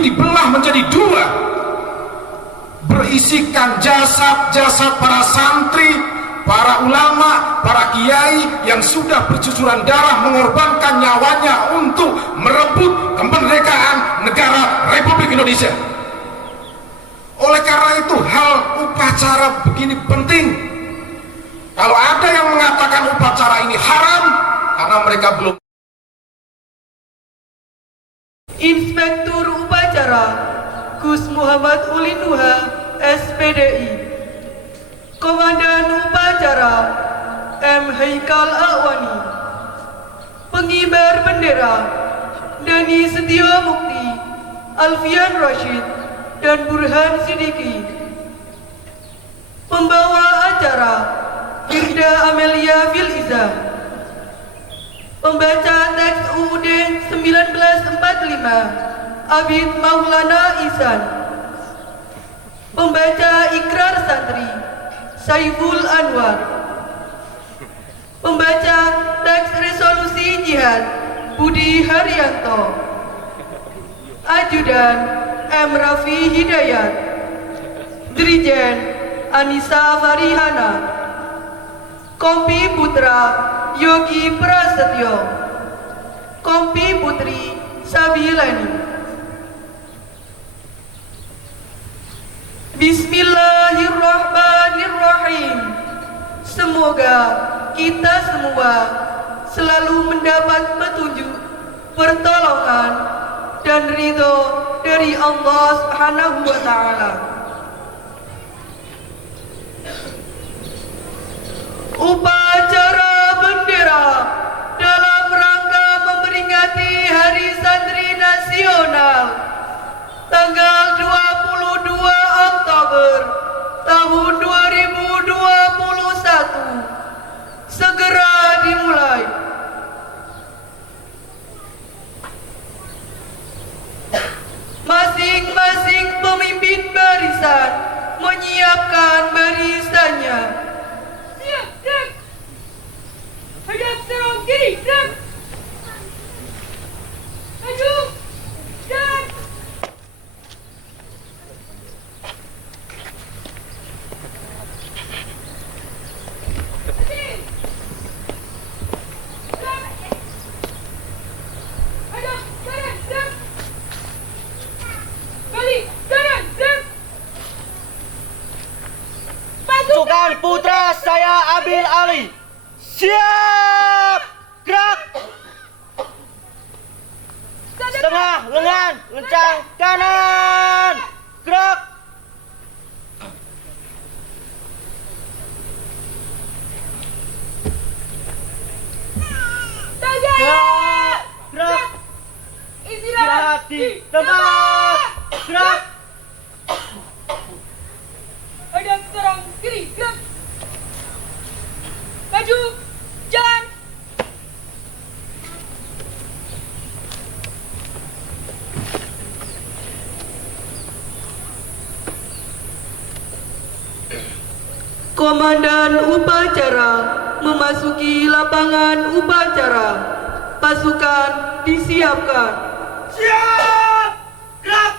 dibelah menjadi dua, berisikan jasad-jasad para santri, para ulama, para kiai yang sudah bercucuran darah mengorbankan nyawanya untuk merebut kemerdekaan negara Republik Indonesia. Oleh karena itu hal upacara begini penting. Kalau ada yang mengatakan upacara ini haram karena mereka belum. Inspektur Upacara Gus Muhammad Ulinuha SPDI, Komandan Upacara M. Haikal Awani, Pengibar Bendera Dani Setio Mukti, Alfian Rashid, dan Burhan Sidiki. Pembawa acara Firda Amelia Filiza. Pembaca teks UUD 1945 Abid Maulana Ihsan. Pembaca ikrar santri Saiful Anwar. Pembaca teks resolusi jihad Budi Haryanto. Ajudan M. Rafi Hidayat. Dirjen Anissa Farihana. Kompi Putra Yogi Prasetyo. Kompi Putri Sabilani. Bismillahirrahmanirrahim. Semoga kita semua selalu mendapat petunjuk, pertolongan, dan ridho dari Allah Subhanahu wa Ta'ala. Upacara bendera dalam rangka memperingati Hari Santri Nasional tanggal 22 Oktober tahun 2021 segera dimulai. Masing-masing pemimpin barisan menyiapkan barisannya. Siap, gerak. Hadap serong kiri, gerak. Maju, jalan. Kiri. Gerak. Hadap kanan, gerak. Balik, kanan, gerak. Pasukan putra saya Abil Ali. Siap! Gerak! Setengah lengan, lencang kanan. Gerak! Gerak! Gerak! Istirahat di tempat. Gerak! Hadap serong kiri, gerak. Maju, jalan. Komandan upacara memasuki lapangan upacara. Pasukan disiapkan. Siap! Gerak!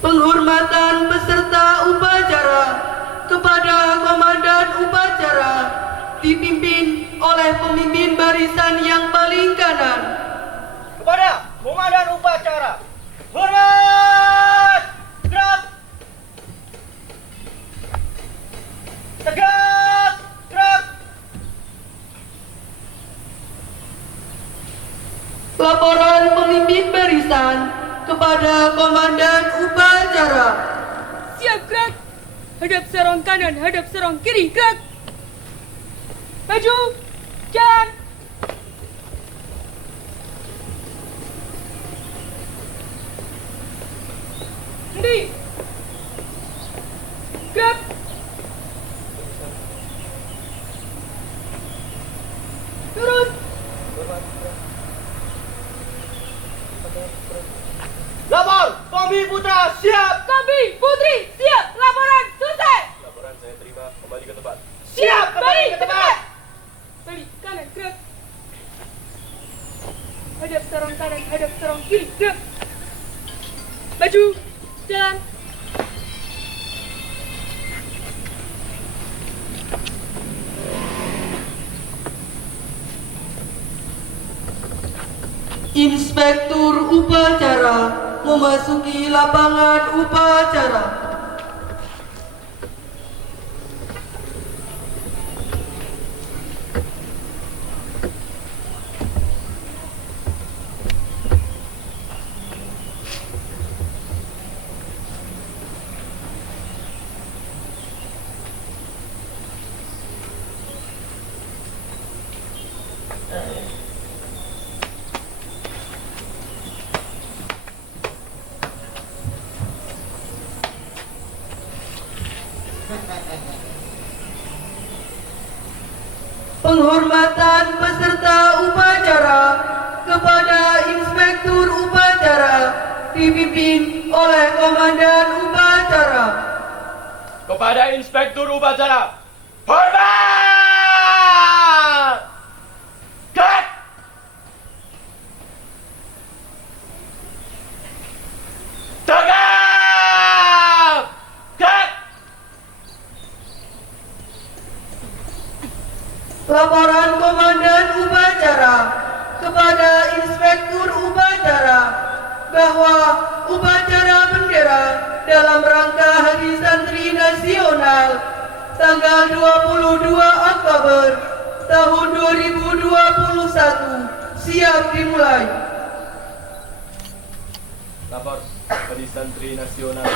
Penghormatan peserta upacara kepada Komandan upacara dipimpin oleh pemimpin barisan yang paling kanan. Kepada Komandan upacara, hormat! Gerak! Tegak! Gerak! Laporan pemimpin barisan kepada Komandan upacara. Siap, gerak. Hadap serong kanan, hadap serong kiri, gerak. Maju, jalan. Henti. Gerak. Turun. Lapor! serong kanan, hadap serong kiri, gerak. Maju, jalan. Inspektur upacara memasuki lapangan upacara. Penghormatan peserta upacara kepada Inspektur upacara dipimpin oleh Komandan upacara. Kepada Inspektur upacara, hormat! Gerak! Tegap! Gerak! Laporan Komandan upacara kepada Inspektur upacara bahwa upacara bendera dalam rangka Hari Santri Nasional tanggal 22 Oktober tahun 2021 siap dimulai. Lapor Hari Santri Nasional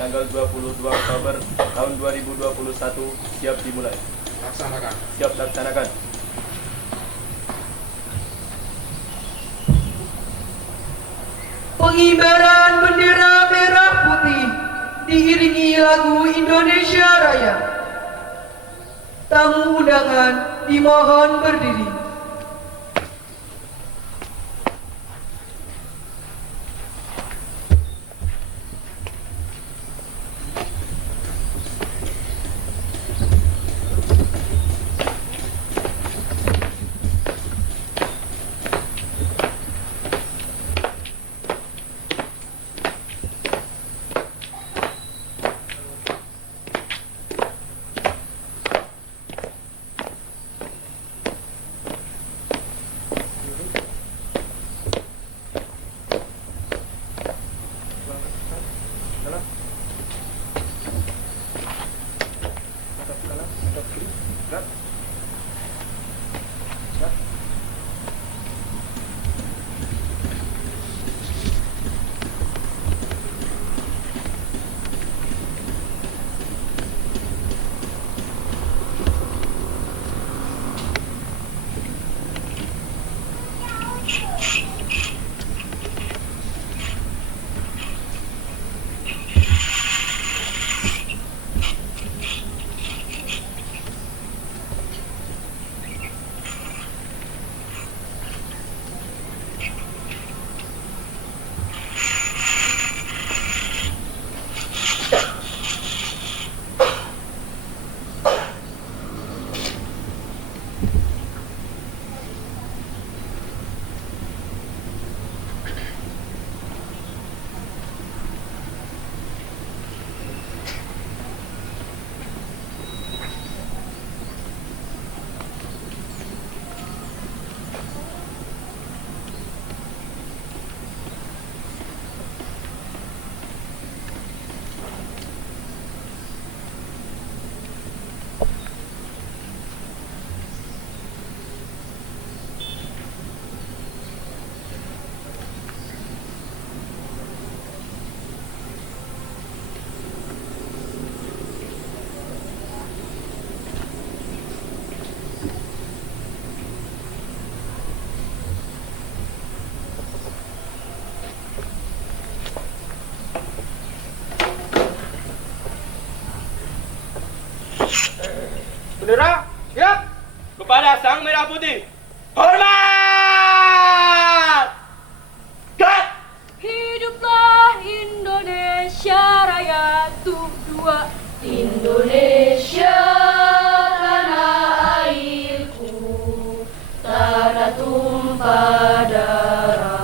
tanggal 22 Oktober tahun 2021 siap dimulai. Laksanakan. Siap laksanakan. Pengibaran bendera merah putih diiringi lagu Indonesia Raya. Tamu undangan dimohon berdiri. Bendera, siap! Kepada Sang Merah Putih, hormat! Gerak! Hiduplah Indonesia Raya tuh dua. Indonesia tanah airku, tanah tumpah darah.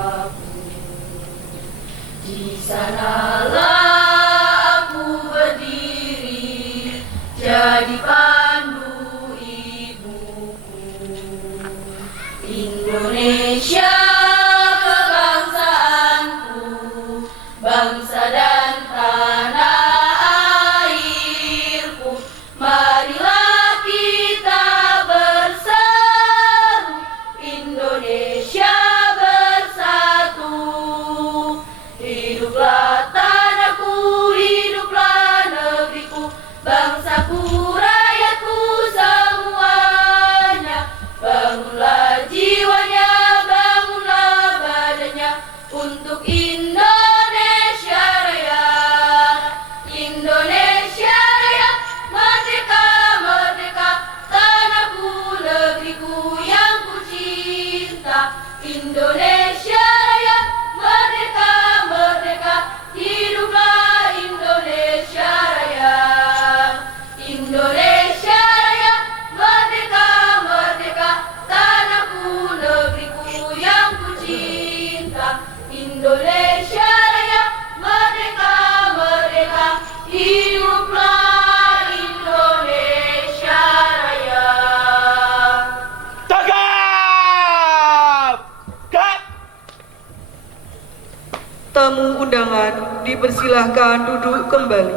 Indonesia kebangsaanku, bangsa dan tanah airku. Marilah kita berseru, Indonesia bersatu. Hiduplah tanahku, hiduplah negeriku, bangsaku, rakyatku semuanya. Bangunlah jiwanya, bangunlah badannya untuk Indonesia Raya. Indonesia Raya, merdeka, merdeka, tanahku, negeriku yang ku cinta. Indonesia Raya, merdeka, merdeka, hiduplah Indonesia Raya. Indonesia Raya, merdeka, merdeka, tanahku, negeriku yang ku cinta. Indonesia Raya, merdeka, merdeka, hiduplah Indonesia Raya. Tanggap! Kat! Tamu undangan dipersilahkan duduk kembali.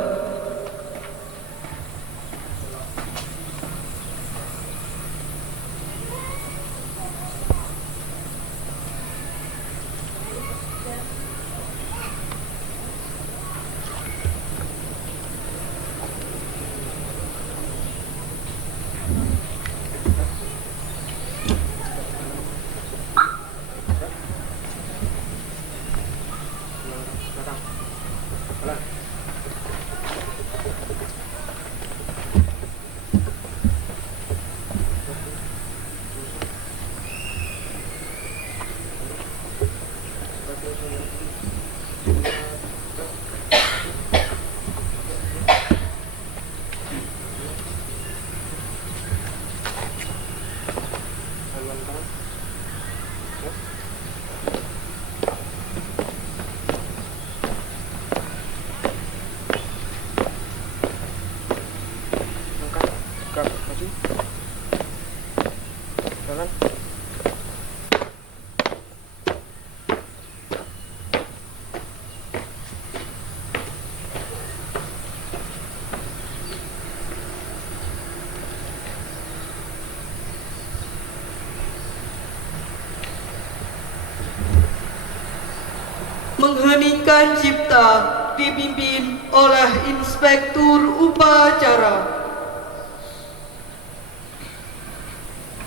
Mengheningkan cipta dipimpin oleh Inspektur Upacara.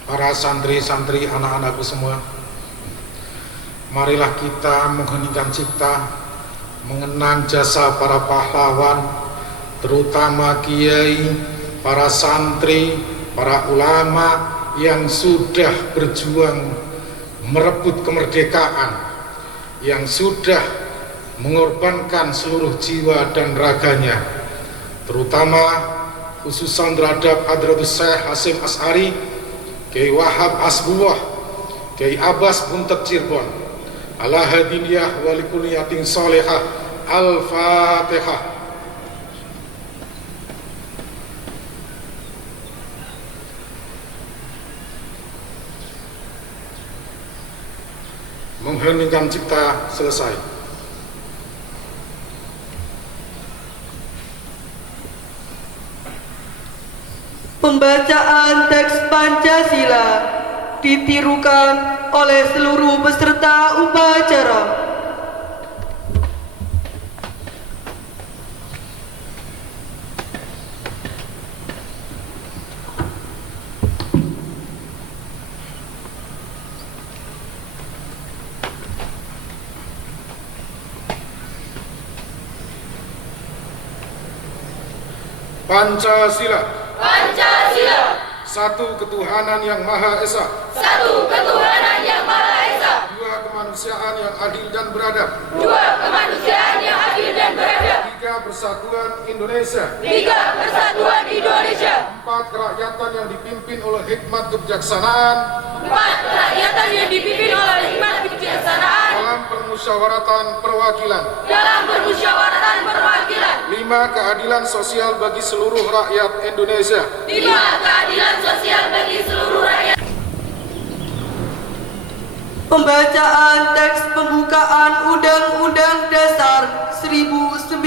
Para santri-santri, anak-anakku semua, marilah kita mengheningkan cipta, mengenang jasa para pahlawan, terutama kiai, para santri, para ulama yang sudah berjuang merebut kemerdekaan, yang sudah mengorbankan seluruh jiwa dan raganya, terutama khususan terhadap Hadratus Syekh Hasyim Asy'ari, Kiai Wahab Asbuwah, Kiai Abbas Buntet Cirebon. Ala hadiniyah wa likulliyatin solehah. Al-Fatihah. Mengheningkan cipta selesai. Pembacaan teks Pancasila ditirukan oleh seluruh peserta upacara. Pancasila. Pancasila, Satu ketuhanan yang Maha Esa. satu ketuhanan yang Maha Esa, Dua kemanusiaan yang adil dan beradab. dua kemanusiaan yang adil dan beradab, Tiga persatuan Indonesia. tiga persatuan Indonesia, Empat kerakyatan yang dipimpin oleh hikmat kebijaksanaan empat kerakyatan yang dipimpin oleh hikmat kebijaksanaan dalam permusyawaratan perwakilan. dalam permusyawaratan perwakilan. Lima, keadilan sosial bagi seluruh rakyat Indonesia. Lima, keadilan sosial bagi seluruh rakyat. Pembacaan teks pembukaan Undang-Undang Dasar 1945.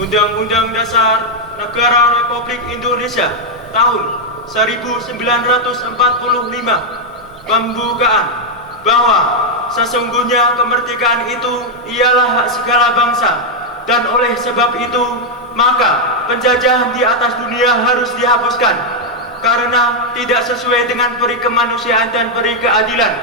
Undang-Undang Dasar Negara Republik Indonesia tahun 1945 pembukaan bahwa sesungguhnya kemerdekaan itu ialah hak segala bangsa, dan oleh sebab itu maka penjajahan di atas dunia harus dihapuskan karena tidak sesuai dengan peri kemanusiaan dan peri keadilan,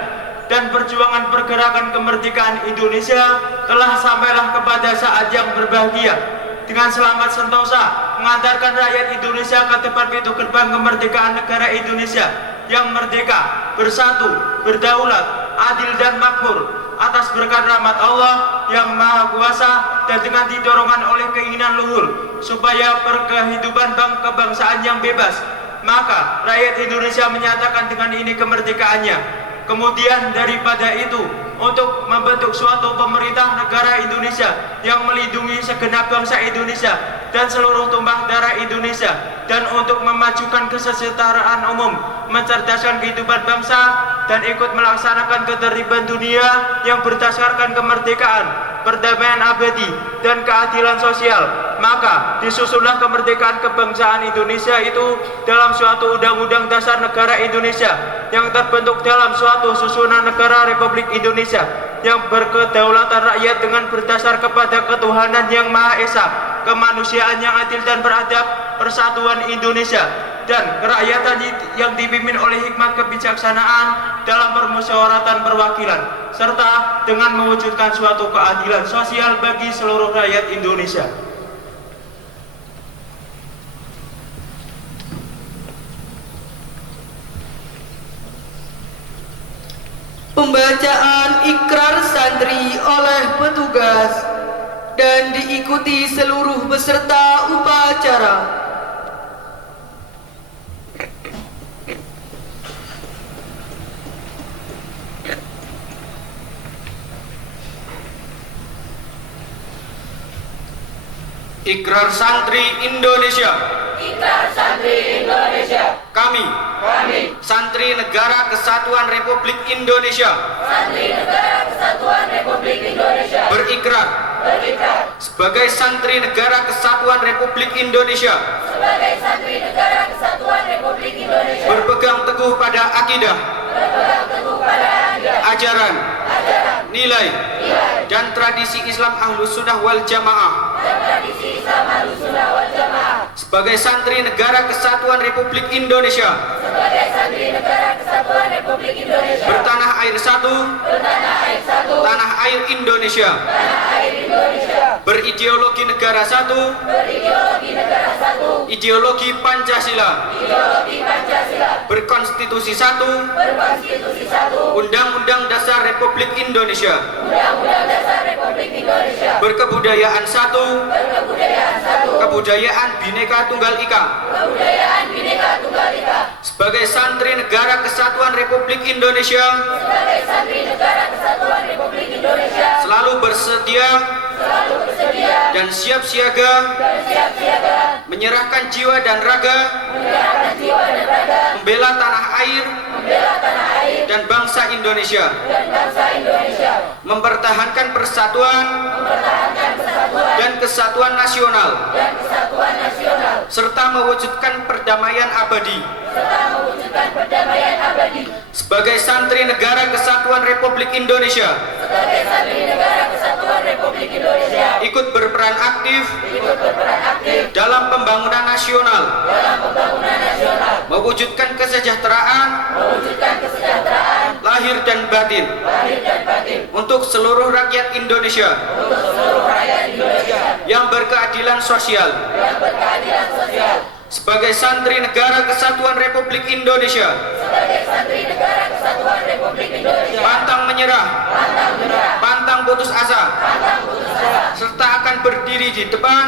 dan perjuangan pergerakan kemerdekaan Indonesia telah sampailah kepada saat yang berbahagia dengan selamat sentosa mengantarkan rakyat Indonesia ke depan pintu gerbang kemerdekaan negara Indonesia yang merdeka, bersatu, berdaulat, adil dan makmur atas berkat rahmat Allah yang Maha Kuasa, dan dengan didorongan oleh keinginan luhur supaya berkehidupan kebangsaan yang bebas, maka rakyat Indonesia menyatakan dengan ini kemerdekaannya. Kemudian daripada itu, untuk membentuk suatu pemerintah negara Indonesia yang melindungi segenap bangsa Indonesia dan seluruh tumpah darah Indonesia, dan untuk memajukan kesetaraan umum, mencerdaskan kehidupan bangsa, dan ikut melaksanakan ketertiban dunia yang berdasarkan kemerdekaan, perdamaian abadi, dan keadilan sosial. Maka disusunlah kemerdekaan kebangsaan Indonesia itu dalam suatu Undang-Undang Dasar Negara Indonesia yang terbentuk dalam suatu susunan negara Republik Indonesia yang berkedaulatan rakyat dengan berdasar kepada ketuhanan yang Maha Esa, kemanusiaan yang adil dan beradab, persatuan Indonesia, dan kerakyatan yang dipimpin oleh hikmat kebijaksanaan dalam permusyawaratan perwakilan, serta dengan mewujudkan suatu keadilan sosial bagi seluruh rakyat Indonesia. Pembacaan ikrar santri oleh petugas dan diikuti seluruh peserta upacara. Ikrar santri Indonesia. Ikrar santri Indonesia. Kami santri Negara Kesatuan Republik Indonesia, Santri Negara Kesatuan Republik Indonesia. berikrar sebagai santri Negara Kesatuan Republik Indonesia, Sebagai santri Negara Kesatuan Republik Indonesia. berpegang teguh pada akidah, ajaran, nilai, dan tradisi Islam Ahlus Sunnah wal Jamaah. Sebagai santri Negara Kesatuan Republik Indonesia, bertanah air satu, tanah air Indonesia, berideologi negara satu, ideologi Pancasila, berkonstitusi satu, Undang-Undang Dasar Republik Indonesia, berkebudayaan satu, kebudayaan Bhinneka Tunggal Ika. Sebagai santri Negara Kesatuan Republik Indonesia, selalu bersedia dan siap siaga menyerahkan jiwa dan raga membela tanah air dan bangsa Indonesia, mempertahankan persatuan dan kesatuan nasional, serta mewujudkan perdamaian abadi. Sebagai santri Negara Kesatuan Republik Indonesia, ikut berperan aktif dalam pembangunan nasional, mewujudkan kesejahteraan lahir dan batin untuk seluruh rakyat Indonesia yang berkeadilan sosial. Sebagai santri Negara Kesatuan Republik Indonesia, pantang menyerah, pantang putus asa, serta akan berdiri di depan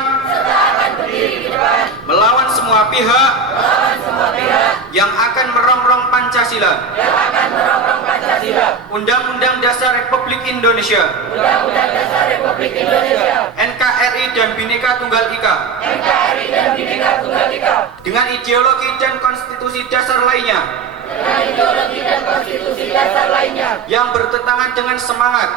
melawan semua pihak yang akan merongrong Pancasila Undang-Undang Dasar Republik Indonesia, Undang-Undang Dasar Republik Indonesia, NKRI dan Bhinneka Tunggal Ika, NKRI dan Bhinneka Tunggal Ika, dengan ideologi dan konstitusi dasar lainnya dengan ideologi dan konstitusi dasar lainnya yang bertentangan dengan semangat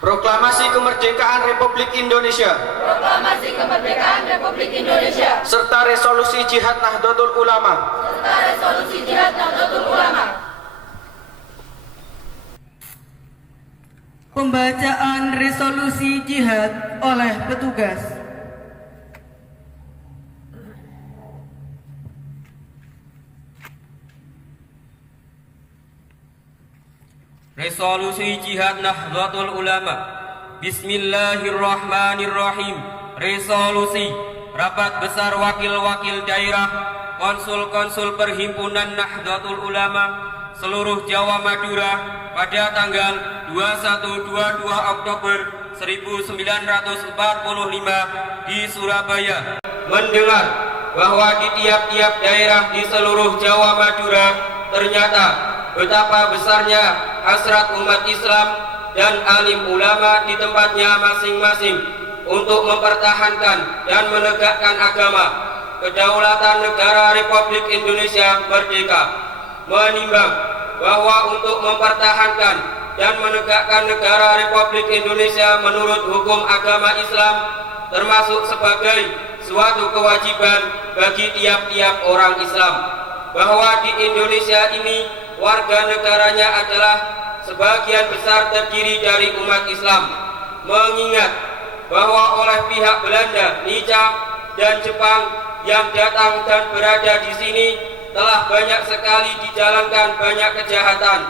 Proklamasi Kemerdekaan Republik Indonesia Proklamasi Kemerdekaan Republik Indonesia serta Resolusi Jihad Nahdlatul Ulama serta Resolusi Jihad Nahdlatul Ulama. Pembacaan resolusi jihad oleh petugas. Resolusi Jihad Nahdlatul Ulama. Bismillahirrahmanirrahim. Resolusi Rapat Besar Wakil-Wakil Daerah Konsul-Konsul Perhimpunan Nahdlatul Ulama seluruh Jawa Madura pada tanggal 21-22 Oktober 1945 di Surabaya mendengar bahwa di tiap-tiap daerah di seluruh Jawa Madura ternyata betapa besarnya hasrat umat Islam dan alim ulama di tempatnya masing-masing untuk mempertahankan dan menegakkan agama, kedaulatan negara Republik Indonesia merdeka, menimbang bahwa untuk mempertahankan dan menegakkan negara Republik Indonesia menurut hukum agama Islam termasuk sebagai suatu kewajiban bagi tiap-tiap orang Islam, bahwa di Indonesia ini warga negaranya adalah sebagian besar terdiri dari umat Islam, mengingat bahwa oleh pihak Belanda, Nica, dan Jepang yang datang dan berada di sini telah banyak sekali dijalankan banyak kejahatan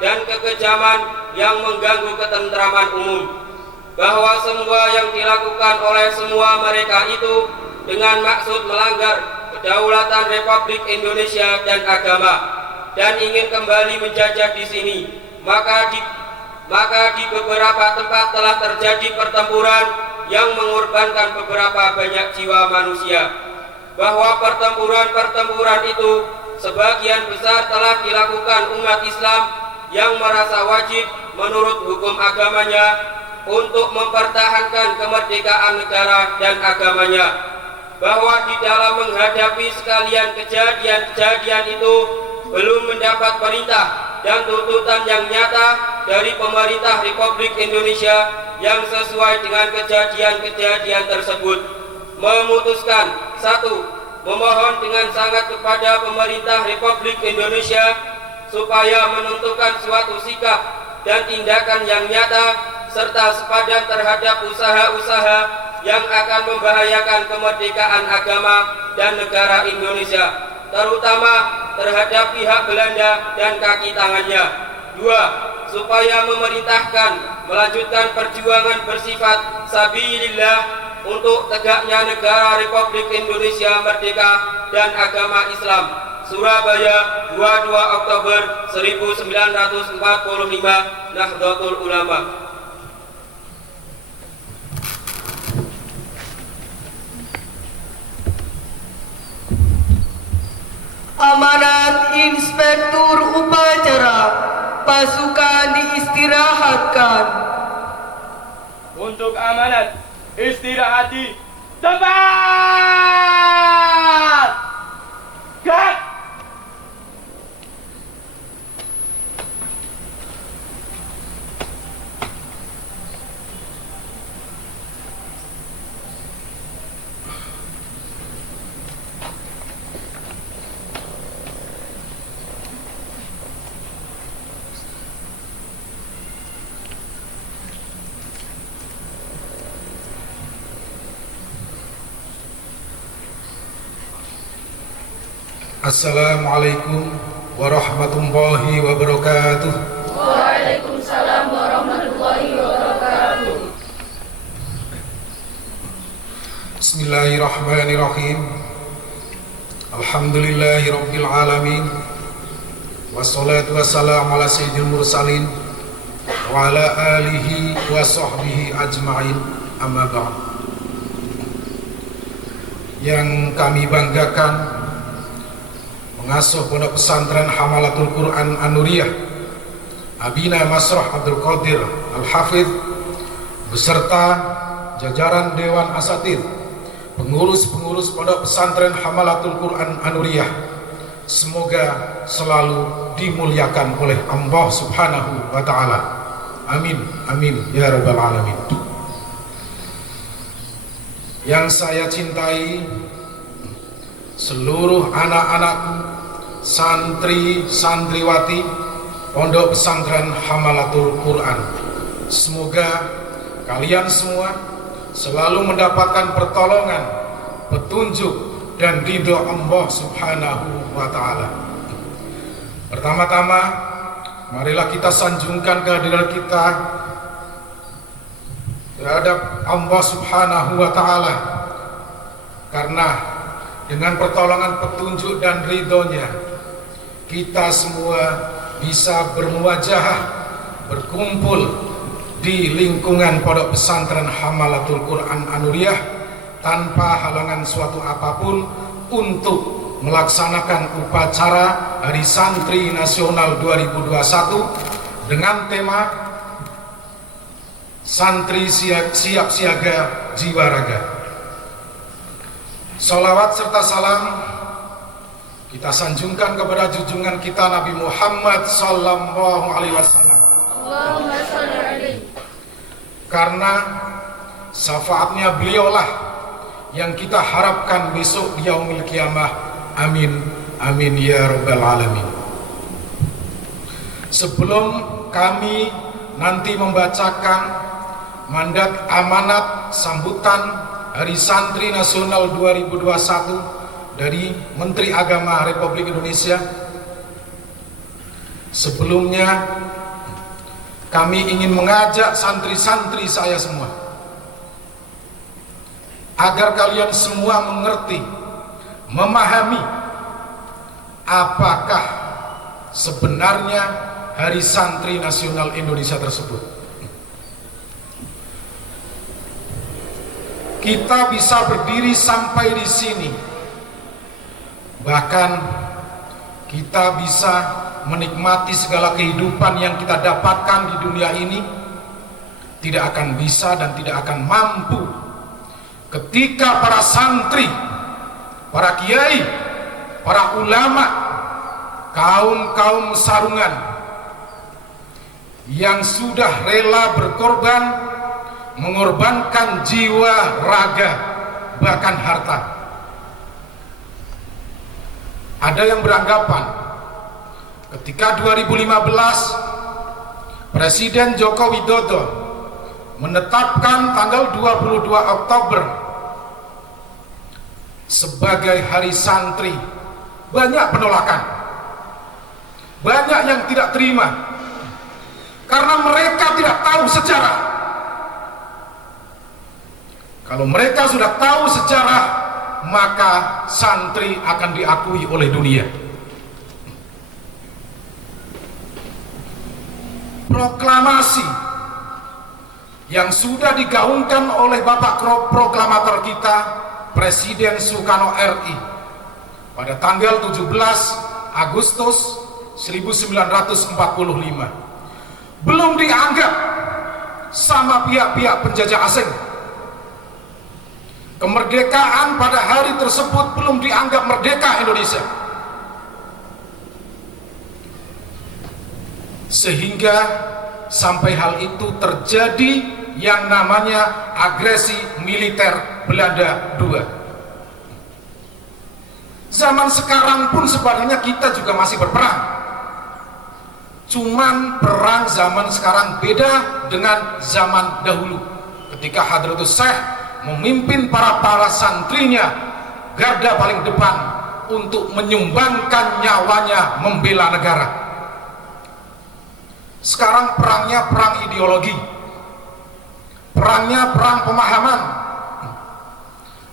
dan kekejaman yang mengganggu ketentraman umum, bahwa semua yang dilakukan oleh semua mereka itu dengan maksud melanggar kedaulatan Republik Indonesia dan agama dan ingin kembali menjajah di sini. Maka di beberapa tempat telah terjadi pertempuran yang mengorbankan beberapa banyak jiwa manusia, bahwa pertempuran itu sebagian besar telah dilakukan umat Islam yang merasa wajib menurut hukum agamanya untuk mempertahankan kemerdekaan negara dan agamanya, bahwa di dalam menghadapi sekalian kejadian-kejadian itu belum mendapat perintah dan tuntutan yang nyata dari pemerintah Republik Indonesia yang sesuai dengan kejadian-kejadian tersebut, memutuskan: 1. Memohon dengan sangat kepada pemerintah Republik Indonesia supaya menentukan suatu sikap dan tindakan yang nyata serta sepadan terhadap usaha-usaha yang akan membahayakan kemerdekaan agama dan negara Indonesia, terutama terhadap pihak Belanda dan kaki tangannya. 2. Supaya memerintahkan melanjutkan perjuangan bersifat sabilillah untuk tegaknya negara Republik Indonesia merdeka dan agama Islam. Surabaya, 22 Oktober 1945, Nahdlatul Ulama. Amanat Inspektur Upacara, pasukan diistirahatkan. Untuk amanat, istirahat di tempat. Gerak! Assalamualaikum warahmatullahi wabarakatuh. Waalaikumsalam warahmatullahi wabarakatuh. Bismillahirrahmanirrahim. Alhamdulillahi rabbil alamin. Wassalatu wassalamu ala sayyidil mursalin wa ala alihi wa sahbihi ajma'in, amma ba'd. Yang kami banggakan, pengasuh Pondok Pesantren Hamalatul Quran An-Nuriyah Abina Masrah Abdul Qadir Al-Hafidh beserta jajaran Dewan Asatidz, pengurus-pengurus Pondok Pesantren Hamalatul Quran Anuriyah, semoga selalu dimuliakan oleh Allah Subhanahu wa Ta'ala. Amin, amin ya rabbal alamin. Yang saya cintai, seluruh anak-anakku, santri santriwati Pondok Pesantren Hamalatul Quran, semoga kalian semua selalu mendapatkan pertolongan, petunjuk dan ridho Allah Subhanahu wa Ta'ala. Pertama-tama, marilah kita sanjungkan kehadiran kita terhadap Allah Subhanahu wa Ta'ala, karena dengan pertolongan, petunjuk dan ridhonya kita semua bisa bermuwajahah, berkumpul di lingkungan Pondok Pesantren Hamalatul Quran Anuriyah tanpa halangan suatu apapun untuk melaksanakan upacara Hari Santri Nasional 2021 dengan tema Santri Siap Siaga Jiwa Raga. Salawat serta salam kita sanjungkan kepada junjungan kita Nabi Muhammad sallallahu alaihi wasallam. Allahumma shalli alaihi. Karena syafaatnya beliaulah yang kita harapkan besok di yaumil qiyamah. Amin, amin ya rabbal alamin. Sebelum kami nanti membacakan mandat amanat sambutan Hari Santri Nasional 2021 dari Menteri Agama Republik Indonesia, sebelumnya kami ingin mengajak santri-santri saya semua agar kalian semua mengerti, memahami apakah sebenarnya Hari Santri Nasional Indonesia tersebut. Kita bisa berdiri sampai di sini, bahkan kita bisa menikmati segala kehidupan yang kita dapatkan di dunia ini, tidak akan bisa dan tidak akan mampu ketika para santri, para kiai, para ulama, kaum sarungan yang sudah rela berkorban, mengorbankan jiwa, raga, bahkan harta. Ada yang beranggapan ketika 2015 Presiden Joko Widodo menetapkan tanggal 22 Oktober sebagai Hari Santri, banyak penolakan, banyak yang tidak terima karena mereka tidak tahu sejarah. Kalau mereka sudah tahu sejarah, maka santri akan diakui oleh dunia. Proklamasi yang sudah digaungkan oleh Bapak Proklamator kita, Presiden Soekarno RI, pada tanggal 17 Agustus 1945, belum dianggap sama pihak-pihak penjajah asing. Kemerdekaan pada hari tersebut belum dianggap merdeka Indonesia. Sehingga sampai hal itu terjadi yang namanya agresi militer Belanda II. Zaman sekarang pun sebenarnya kita juga masih berperang. Cuman perang zaman sekarang beda dengan zaman dahulu, ketika Hadratus Syekh memimpin para santrinya garda paling depan untuk menyumbangkan nyawanya membela negara. Sekarang perangnya perang ideologi, perangnya perang pemahaman,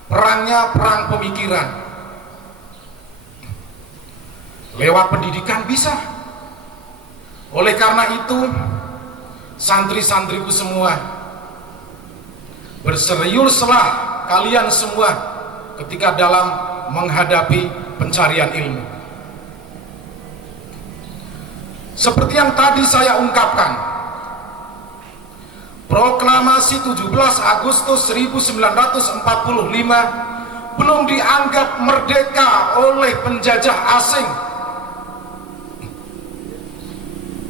perangnya perang pemikiran. Lewat pendidikan bisa. Oleh karena itu, santri-santriku semua, berseriuslah kalian semua ketika dalam menghadapi pencarian ilmu. Seperti yang tadi saya ungkapkan, proklamasi 17 Agustus 1945 belum dianggap merdeka oleh penjajah asing.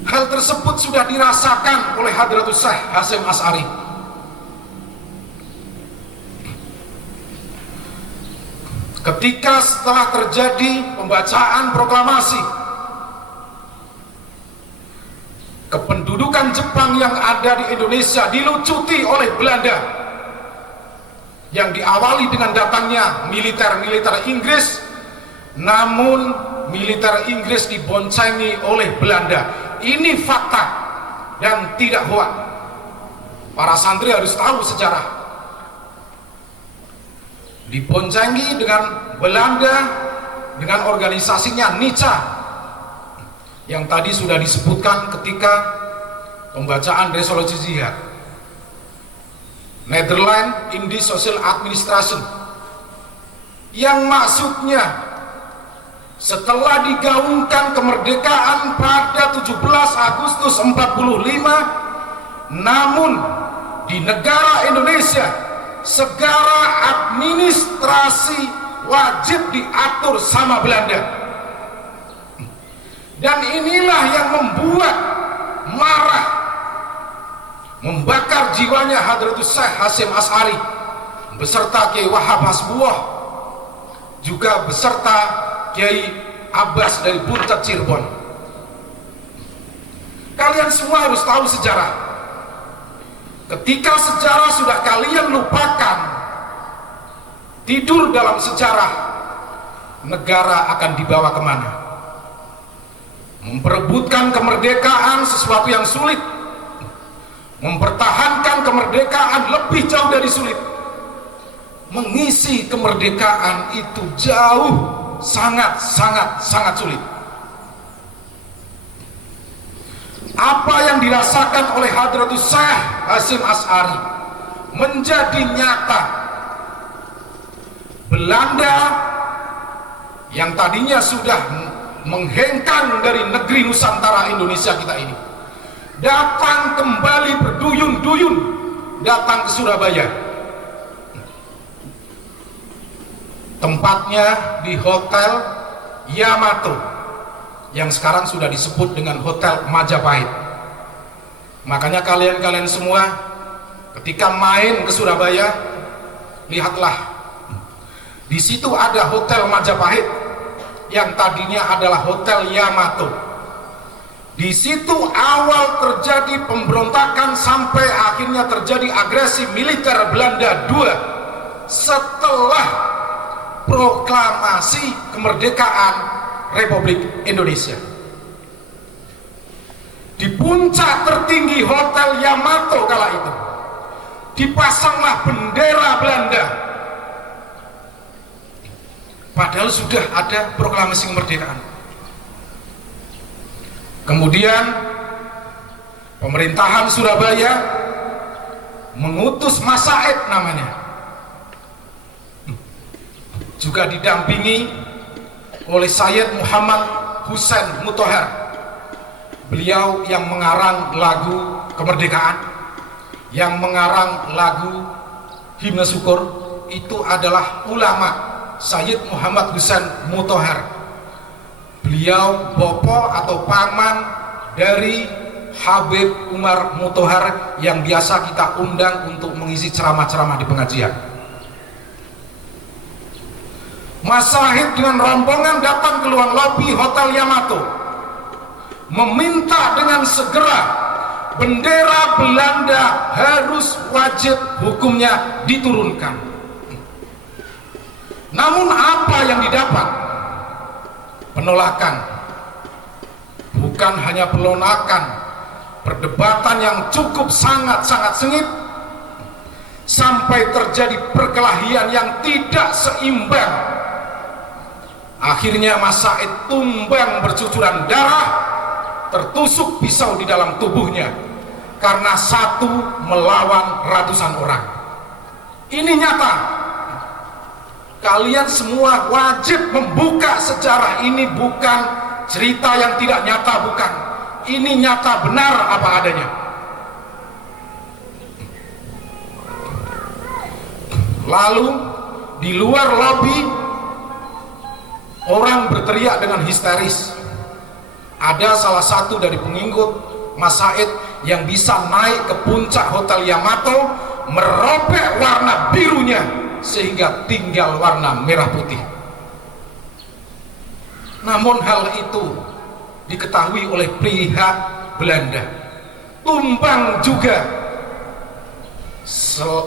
Hal tersebut sudah dirasakan oleh Hadratus Syekh Hasyim Asy'ari. Ketika setelah terjadi pembacaan proklamasi, kependudukan Jepang yang ada di Indonesia dilucuti oleh Belanda, yang diawali dengan datangnya militer-militer Inggris, namun militer Inggris diboncengi oleh Belanda. Ini fakta dan tidak hoak. Para santri harus tahu sejarah. Diboncengi dengan Belanda, dengan organisasinya Nica, yang tadi sudah disebutkan ketika pembacaan resolusi jihad. Netherlands Indies Social Administration, yang maksudnya setelah digaungkan kemerdekaan pada 17 Agustus 45, namun di negara Indonesia segala administrasi wajib diatur sama Belanda. Dan inilah yang membuat marah, membakar jiwanya Hadratus Syekh Hasyim Asy'ari beserta Kiai Wahab Hasbuloh, juga beserta Kiai Abbas dari Buncit Cirebon. Kalian semua harus tahu sejarah. Ketika sejarah sudah kalian lupakan, tidur dalam sejarah, negara akan dibawa kemana? Memperebutkan kemerdekaan sesuatu yang sulit, mempertahankan kemerdekaan lebih jauh dari sulit, mengisi kemerdekaan itu jauh sangat sulit. Apa yang dirasakan oleh Hadratus Syekh Hasyim Asy'ari menjadi nyata. Belanda yang tadinya sudah menghengkang dari negeri Nusantara Indonesia kita ini, datang kembali berduyun-duyun datang ke Surabaya. Tempatnya di Hotel Yamato, yang sekarang sudah disebut dengan Hotel Majapahit. Makanya kalian semua ketika main ke Surabaya, lihatlah, di situ ada Hotel Majapahit yang tadinya adalah Hotel Yamato. Di situ awal terjadi pemberontakan sampai akhirnya terjadi agresi militer Belanda II setelah proklamasi kemerdekaan Republik Indonesia. Di puncak tertinggi Hotel Yamato kala itu dipasanglah bendera Belanda, padahal sudah ada proklamasi kemerdekaan. Kemudian pemerintahan Surabaya mengutus Mas Said namanya, juga didampingi oleh Sayyid Muhammad Hussein Mutahar. Beliau yang mengarang lagu kemerdekaan, yang mengarang lagu himne syukur, itu adalah ulama Sayyid Muhammad Hussein Mutahar. Beliau bopo atau paman dari Habib Umar Mutahar yang biasa kita undang untuk mengisi ceramah-ceramah di pengajian. Mas Sahid dengan rombongan datang ke ruang lobi Hotel Yamato, meminta dengan segera bendera Belanda harus wajib hukumnya diturunkan. Namun apa yang didapat? Penolakan. Bukan hanya penolakan, perdebatan yang cukup sangat sengit, sampai terjadi perkelahian yang tidak seimbang. Akhirnya Mas Said tumbang bercucuran darah, tertusuk pisau di dalam tubuhnya karena satu melawan ratusan orang. Ini nyata. Kalian semua wajib membuka sejarah ini, bukan cerita yang tidak nyata, bukan. ini nyata benar apa adanya. Lalu di luar lobi orang berteriak dengan histeris. Ada salah satu dari pengikut Mas Said yang bisa naik ke puncak Hotel Yamato, merobek warna birunya sehingga tinggal warna merah putih. Namun hal itu diketahui oleh pihak Belanda. Tumbang juga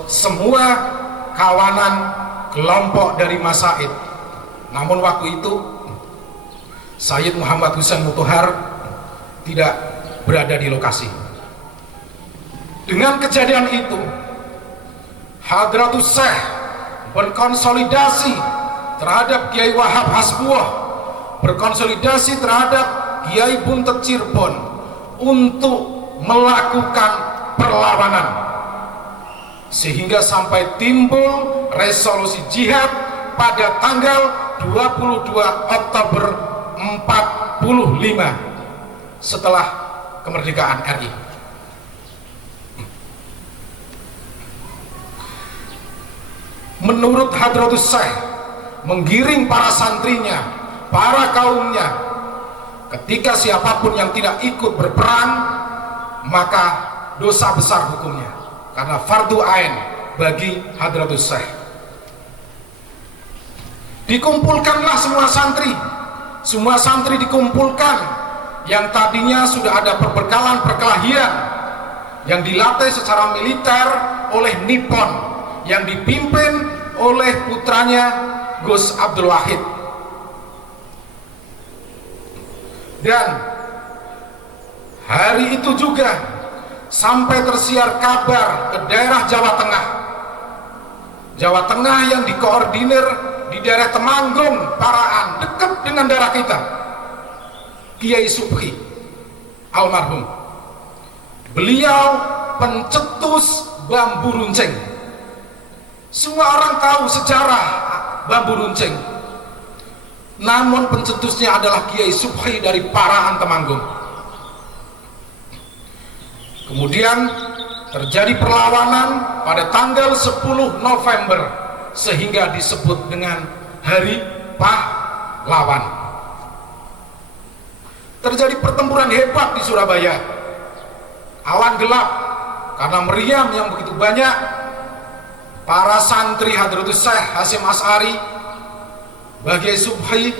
semua kawanan kelompok dari Mas Said. Namun waktu itu Sayyid Muhammad Husain Mutahar tidak berada di lokasi. Dengan kejadian itu, Hadratus Syekh berkonsolidasi terhadap Kiai Wahab Hasbuah, berkonsolidasi terhadap Kiai Buntet Cirebon untuk melakukan perlawanan, sehingga sampai timbul resolusi jihad pada tanggal 22 Oktober 45 setelah kemerdekaan RI. Menurut Hadratus Syekh, menggiring para santrinya, para kaumnya, ketika siapapun yang tidak ikut berperang, maka dosa besar hukumnya, karena fardu ain bagi Hadratus Syekh. Dikumpulkanlah semua santri dikumpulkan, yang tadinya sudah ada perbekalan perkelahian yang dilatih secara militer oleh Nippon yang dipimpin oleh putranya Gus Abdul Wahid. Dan hari itu juga sampai tersiar kabar ke daerah Jawa Tengah yang dikoordinir di daerah Temanggung, Paraan, dekat dengan daerah kita, Kiai Subhi almarhum. Beliau pencetus bambu runcing. Semua orang tahu sejarah bambu runcing, namun pencetusnya adalah Kiai Subhi dari Paraan, Temanggung. Kemudian terjadi perlawanan pada tanggal 10 November sehingga disebut dengan Hari Pahlawan. Terjadi pertempuran hebat di Surabaya. Awan gelap karena meriam yang begitu banyak. Para santri Hadratus Syekh Hasyim Asy'ari, Kiai Subhi,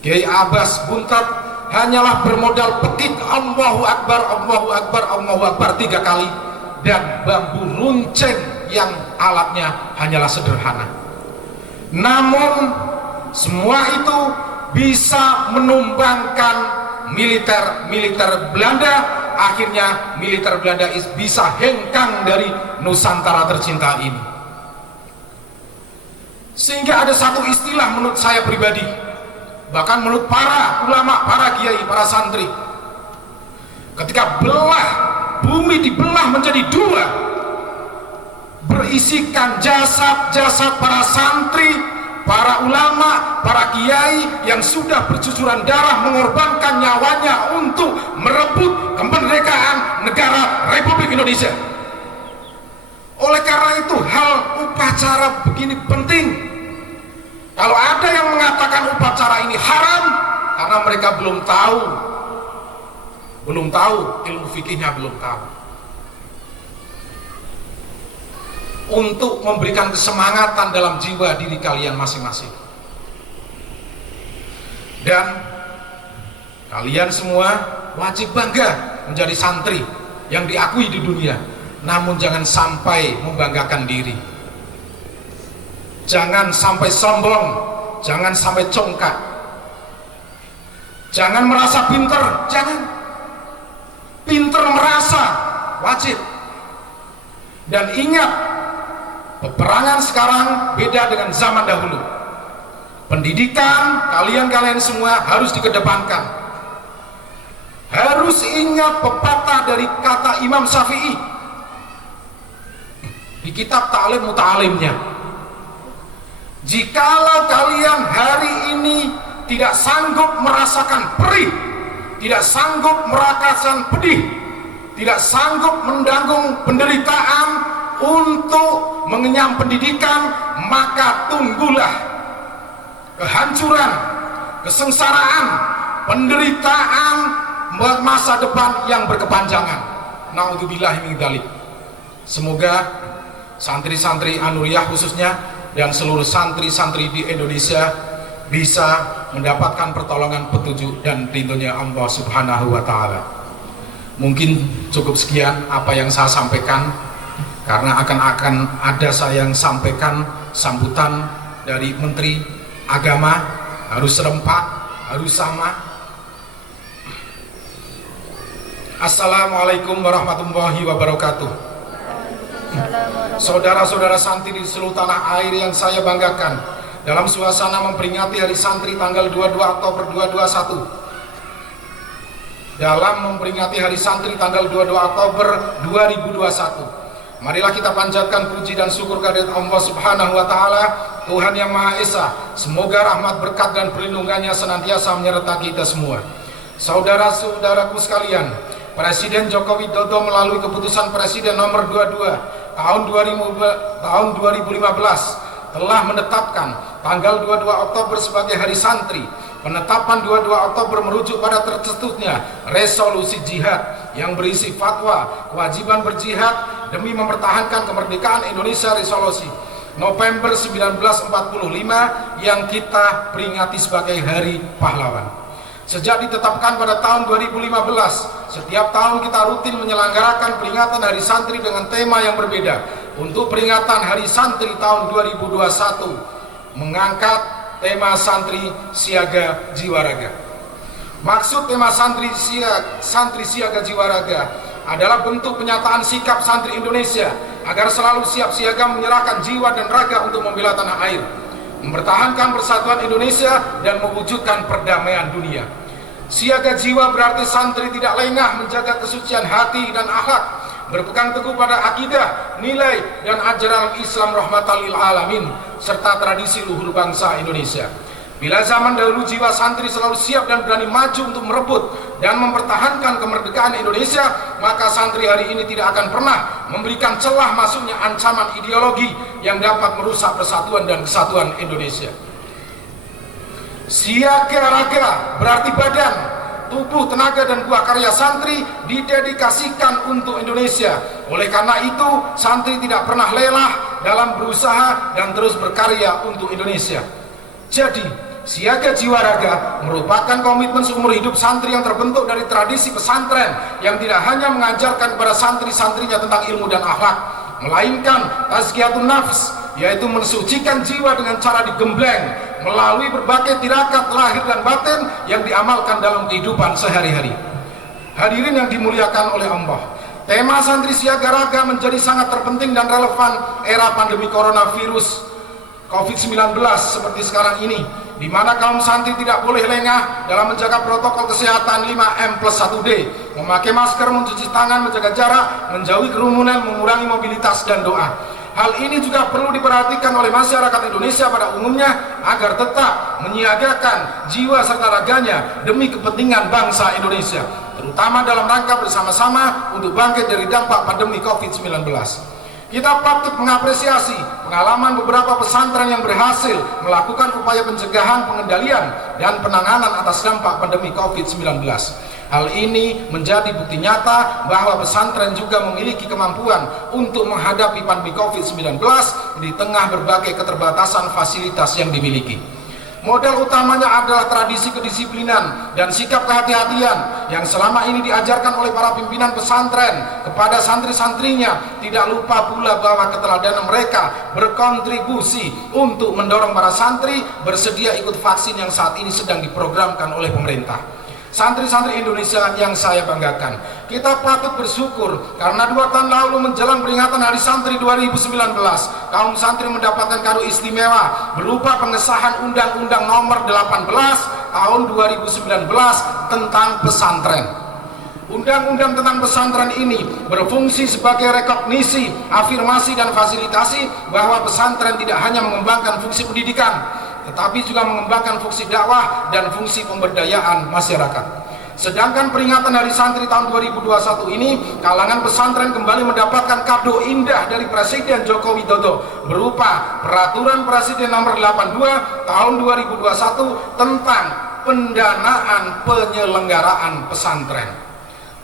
Kiai Abbas Buntet hanyalah bermodal pekik Allahu Akbar, Allahu Akbar, Allahu Akbar 3 kali, dan bambu runcing yang alatnya hanyalah sederhana. Namun semua itu bisa menumbangkan militer Belanda. Akhirnya militer Belanda bisa hengkang dari Nusantara tercinta ini. Sehingga ada satu istilah menurut saya pribadi, bahkan menurut para ulama, para kiai, para santri, ketika bumi dibelah menjadi 2, berisikan jasad-jasad para santri, para ulama, para kiai yang sudah bercucuran darah mengorbankan nyawanya untuk merebut kemerdekaan negara Republik Indonesia. Oleh karena itu hal upacara begini penting. Kalau ada yang mengatakan upacara ini haram karena mereka belum tahu ilmu fikihnya, belum tahu. Untuk memberikan kesemangatan dalam jiwa diri kalian masing-masing. Dan kalian semua wajib bangga menjadi santri yang diakui di dunia. Namun jangan sampai membanggakan diri, jangan sampai sombong, jangan sampai congkak, jangan merasa pinter, jangan. Pinter merasa wajib. Dan ingat, peperangan sekarang beda dengan zaman dahulu. Pendidikan kalian semua harus dikedepankan. Harus ingat pepatah dari kata Imam Syafi'i di kitab Ta'lim Muta'alimnya. Jikalau kalian hari ini tidak sanggup merasakan perih, tidak sanggup merasakan pedih, tidak sanggup menanggung penderitaan untuk mengenyam pendidikan, maka tunggulah kehancuran, kesengsaraan, penderitaan masa depan yang berkepanjangan. Naudzubillah min dzalik. Semoga santri-santri Anuriyah khususnya dan seluruh santri-santri di Indonesia bisa mendapatkan pertolongan, petunjuk dan ridhonya Allah Subhanahu wa taala. Mungkin cukup sekian apa yang saya sampaikan, karena akan ada saya yang sampaikan sambutan dari Menteri Agama, harus serempak, harus sama. Assalamualaikum warahmatullahi wabarakatuh. Saudara-saudara santri di seluruh tanah air yang saya banggakan, dalam suasana memperingati Hari Santri tanggal 22 Oktober 2021, dalam memperingati Hari Santri tanggal 22 Oktober 2021, marilah kita panjatkan puji dan syukur kehadirat Allah Subhanahu wa taala, Tuhan yang Maha Esa. Semoga rahmat, berkat dan perlindungannya senantiasa menyertai kita semua. Saudara-saudaraku sekalian, Presiden Joko Widodo melalui keputusan Presiden nomor 22 tahun 2015 telah menetapkan tanggal 22 Oktober sebagai Hari Santri. Penetapan 22 Oktober merujuk pada tercetusnya resolusi jihad yang berisi fatwa kewajiban berjihad demi mempertahankan kemerdekaan Indonesia, resolusi November 1945 yang kita peringati sebagai Hari Pahlawan. Sejak ditetapkan pada tahun 2015, setiap tahun kita rutin menyelenggarakan peringatan Hari Santri dengan tema yang berbeda. Untuk peringatan Hari Santri tahun 2021 mengangkat tema Santri Siaga Jiwa Raga. Maksud tema Santri Siaga Jiwa Raga adalah bentuk penyataan sikap santri Indonesia agar selalu siap siaga menyerahkan jiwa dan raga untuk membela tanah air, mempertahankan persatuan Indonesia dan mewujudkan perdamaian dunia. Siaga jiwa berarti santri tidak lengah menjaga kesucian hati dan akhlak, berpegang teguh pada akidah, nilai dan ajaran Islam rahmatan lil alamin serta tradisi luhur bangsa Indonesia. Bila zaman dahulu jiwa santri selalu siap dan berani maju untuk merebut dan mempertahankan kemerdekaan Indonesia, maka santri hari ini tidak akan pernah memberikan celah masuknya ancaman ideologi yang dapat merusak persatuan dan kesatuan Indonesia. Siaga raga berarti badan, tubuh, tenaga dan buah karya santri didedikasikan untuk Indonesia. Oleh karena itu, santri tidak pernah lelah dalam berusaha dan terus berkarya untuk Indonesia. Jadi, siaga jiwa raga merupakan komitmen seumur hidup santri yang terbentuk dari tradisi pesantren yang tidak hanya mengajarkan kepada santri-santrinya tentang ilmu dan akhlak, melainkan tazkiyatun nafs, yaitu mensucikan jiwa dengan cara digembleng melalui berbagai tirakat lahir dan batin yang diamalkan dalam kehidupan sehari-hari. Hadirin yang dimuliakan oleh Allah, tema santri siaga raga menjadi sangat terpenting dan relevan era pandemi coronavirus COVID-19 seperti sekarang ini, di mana kaum santri tidak boleh lengah dalam menjaga protokol kesehatan 5M+1D, memakai masker, mencuci tangan, menjaga jarak, menjauhi kerumunan, mengurangi mobilitas dan doa. Hal ini juga perlu diperhatikan oleh masyarakat Indonesia pada umumnya agar tetap menyiagakan jiwa serta raganya demi kepentingan bangsa Indonesia, terutama dalam rangka bersama-sama untuk bangkit dari dampak pandemi COVID-19. Kita patut mengapresiasi pengalaman beberapa pesantren yang berhasil melakukan upaya pencegahan, pengendalian, dan penanganan atas dampak pandemi COVID-19. Hal ini menjadi bukti nyata bahwa pesantren juga memiliki kemampuan untuk menghadapi pandemi COVID-19 di tengah berbagai keterbatasan fasilitas yang dimiliki. Modal utamanya adalah tradisi kedisiplinan dan sikap kehati-hatian yang selama ini diajarkan oleh para pimpinan pesantren kepada santri-santrinya. Tidak lupa pula bahwa keteladanan mereka berkontribusi untuk mendorong para santri bersedia ikut vaksin yang saat ini sedang diprogramkan oleh pemerintah. Santri-santri Indonesia yang saya banggakan, kita patut bersyukur karena 2 tahun lalu menjelang peringatan Hari Santri 2019, kaum santri mendapatkan kado istimewa berupa pengesahan Undang-Undang Nomor 18 Tahun 2019 tentang pesantren. Undang-undang tentang pesantren ini berfungsi sebagai rekognisi, afirmasi dan fasilitasi bahwa pesantren tidak hanya mengembangkan fungsi pendidikan, tetapi juga mengembangkan fungsi dakwah dan fungsi pemberdayaan masyarakat. Sedangkan peringatan Hari Santri tahun 2021 ini, kalangan pesantren kembali mendapatkan kado indah dari Presiden Joko Widodo berupa Peraturan Presiden Nomor 82 tahun 2021 tentang pendanaan penyelenggaraan pesantren.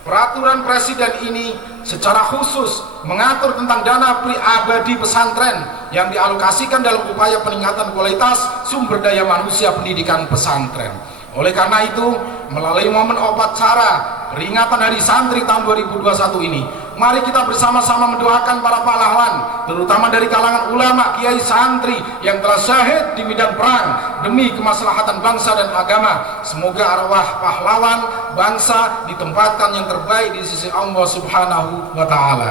Peraturan Presiden ini secara khusus mengatur tentang dana pribadi pesantren yang dialokasikan dalam upaya peningkatan kualitas sumber daya manusia pendidikan pesantren. Oleh karena itu, melalui momen upacara peringatan Hari Santri tahun 2021 ini, mari kita bersama-sama mendoakan para pahlawan, terutama dari kalangan ulama, kiai, santri yang telah syahid di medan perang demi kemaslahatan bangsa dan agama. Semoga arwah pahlawan bangsa ditempatkan yang terbaik di sisi Allah Subhanahu wa Ta'ala.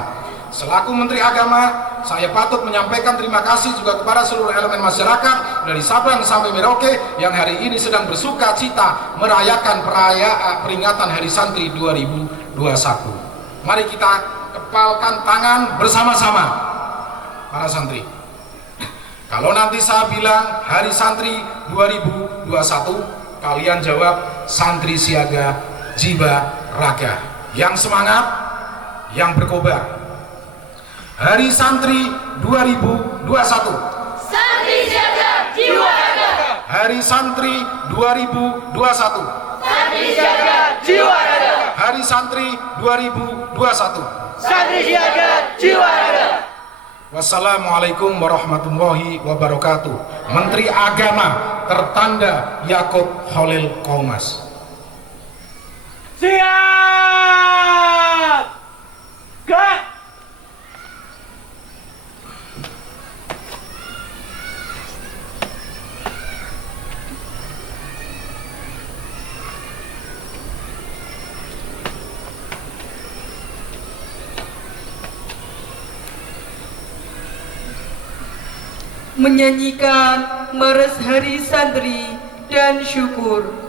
Selaku Menteri Agama, saya patut menyampaikan terima kasih juga kepada seluruh elemen masyarakat dari Sabang sampai Merauke yang hari ini sedang bersuka cita merayakan peringatan Hari Santri 2021. Mari kita kepalkan tangan bersama-sama para santri. Kalau nanti saya bilang Hari Santri 2021, kalian jawab santri siaga jiwa raga, yang semangat, yang berkobar. Hari Santri 2021. Santri siaga jiwa raga. Hari Santri 2021. Santri siaga jiwa raga. Hari Santri 2021. Santri siaga jiwa raga. Wassalamualaikum warahmatullahi wabarakatuh. Menteri Agama tertanda Yakub Khalil Qaumas. Siap! Gerak! Menyanyikan Meres Hari Santri dan Syukur.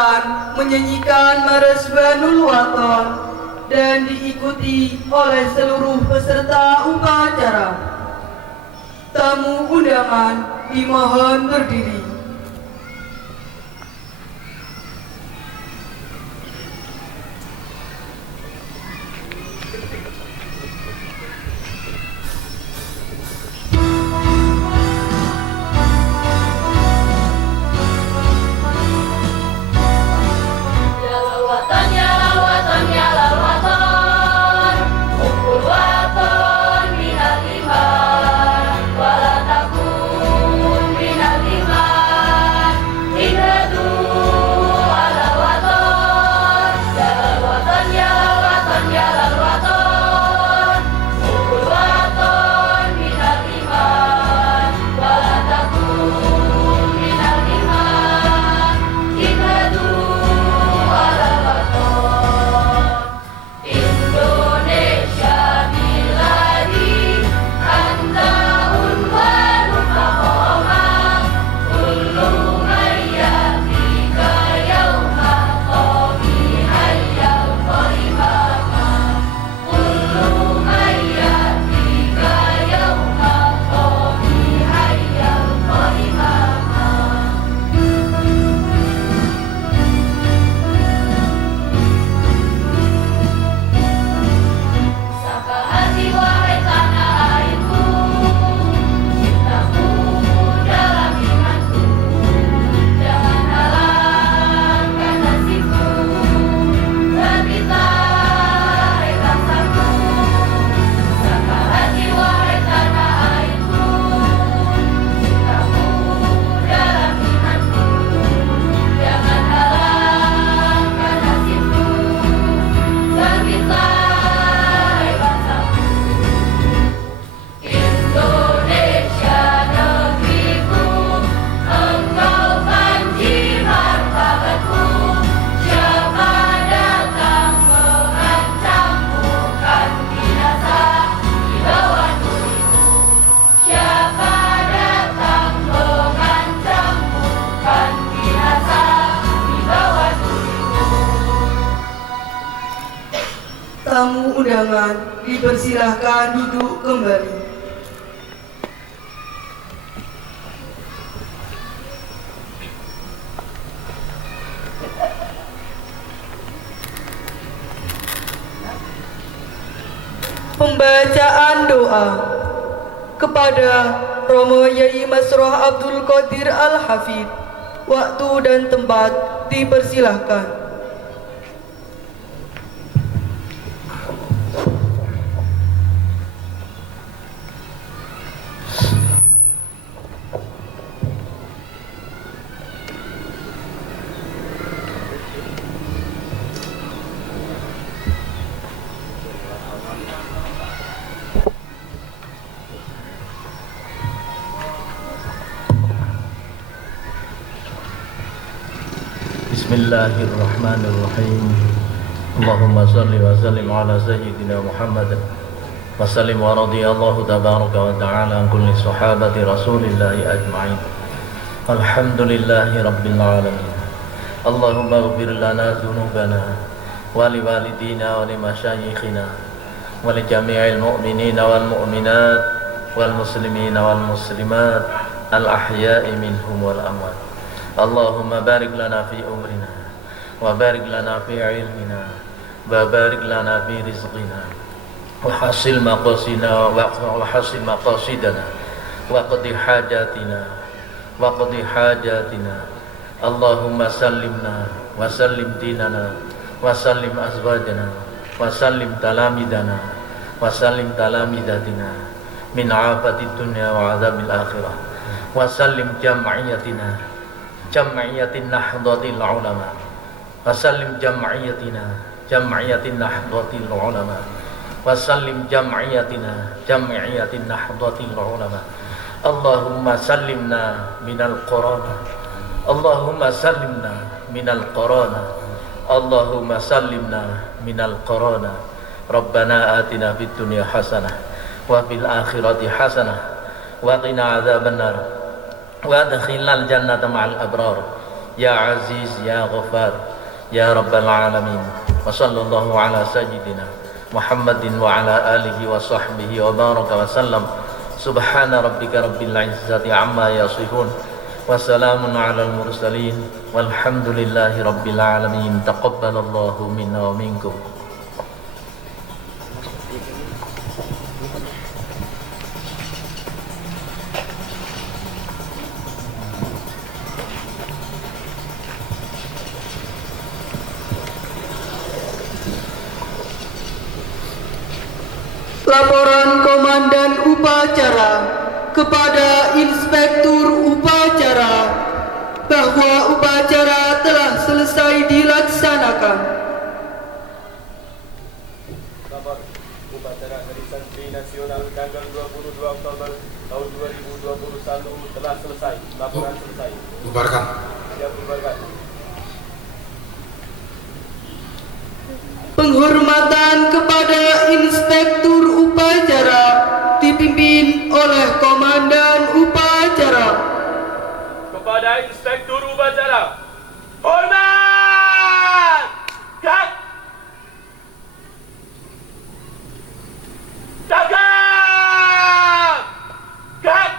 akan menyanyikan Maras Banul Waton dan diikuti oleh seluruh peserta upacara. Tamu undangan dimohon berdiri. Tamu undangan dipersilahkan duduk kembali. Pembacaan doa kepada Romo Yai Masroh Abdul Qadir Al-Hafid. Waktu dan tempat dipersilahkan. Bismillahirrahmanirrahim. Allahumma salli wa sallim ala sayyidina Muhammad wa sallim wa radiyallahu tabaraka wa ta'ala an kulli sahabati rasulillahi ajma'in. Alhamdulillahi rabbil alamin. Allahumma ighfir lana dhunubana wa li walidina wa li masyayikhina wa li jami'il mu'minina wal mu'minat wal muslimina wal muslimat al ahya'i minhum wal amwat. Allahumma barik lana fi umrina wa barik lana fi ilmina wa barik lana fi rizqina wa hasil maqasidana wa hasil maqasidana wa qadi hajatina wa qadi hajatina. Allahumma sallimna wa sallim dinana wa sallim azwajana wa sallim talamidana wa sallim talamidatina min afatid dunya wa azabil akhirah wa sallim jam'iyatina jam'iyatin nahdlatil ulama wa sallim jam'iyatina jam'iyatin nahdlatil ulama wa sallim jam'iyatina jam'iyatin nahdlatil ulama. Allahumma sallimna minal corona, Allahumma sallimna minal corona, Allahumma sallimna minal corona. Rabbana atina fid dunya hasanah wa fil akhirati hasanah wa qina adzabannar wa adkhilnal jannata ma'al abrar Ya Aziz Ya Ghaffar Ya Rabbal Alamin. Wa sallallahu ala sayyidina Muhammadin wa ala alihi wa sahbihi wa baraka wa sallam. Subhana rabbika rabbil izzati amma yasifun wa salamun ala al-mursalin walhamdulillahi rabbil alamin. Taqabbalallahu minna wa minkum. Laporan Komandan Upacara kepada Inspektur Upacara bahwa upacara telah selesai dilaksanakan. Kabar upacara Hari Santri Nasional tanggal 22 Oktober tahun 2021 telah selesai. Laporan selesai. Bubarkan. Siap bubarkan. Penghormatan kepada Inspektur Upacara dipimpin oleh Komandan Upacara. Kepada Inspektur Upacara, hormat! Kat! Tagap! Kat!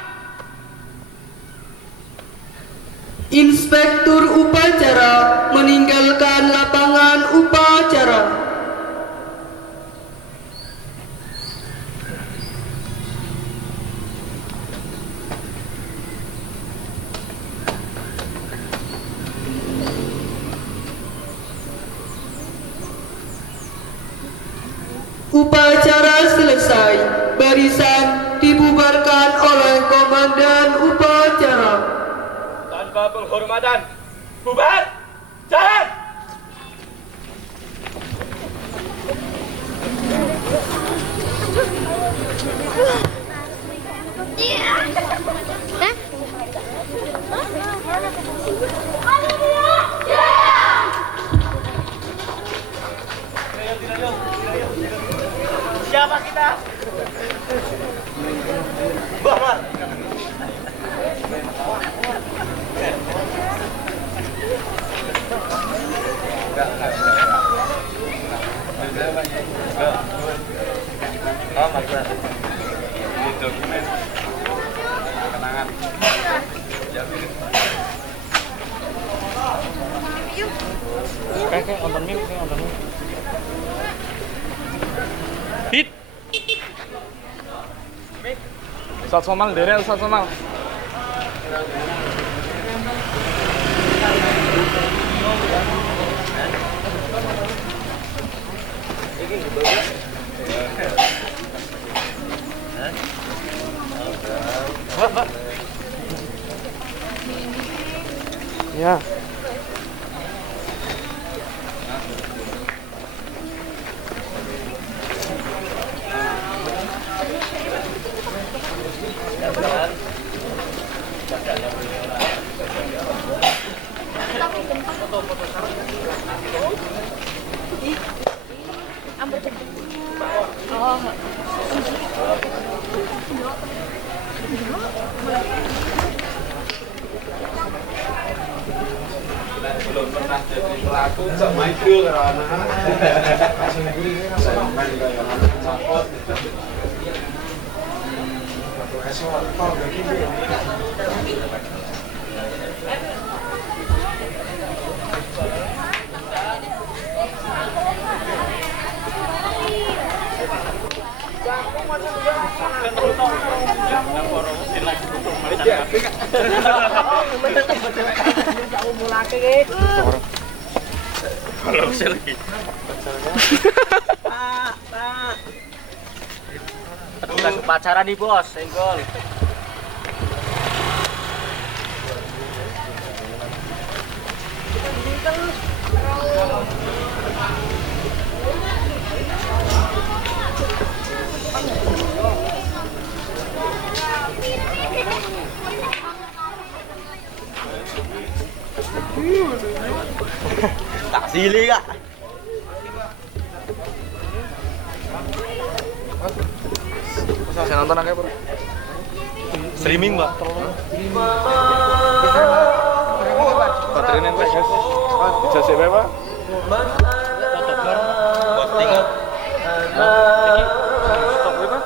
Inspektur Upacara meninggalkan lapangan upacara. Upacara selesai, barisan dibubarkan oleh Komandan Upacara. Tanpa penghormatan, bubar! Jalan! Siapa kita? Bahwa kenangan. Kayak nonton meme, Hit. Ustaz Somal, derel Ustaz Somal. Ya. Belum pernah jadi pelaku cok main dulu karena main kayak cakot Tugas upacara nih bos, senggol. Tak silih kak. Saya nonton aja bro. Streaming mbak. Baterainya guys. Bisa sih berapa? Posting. Stop berapa?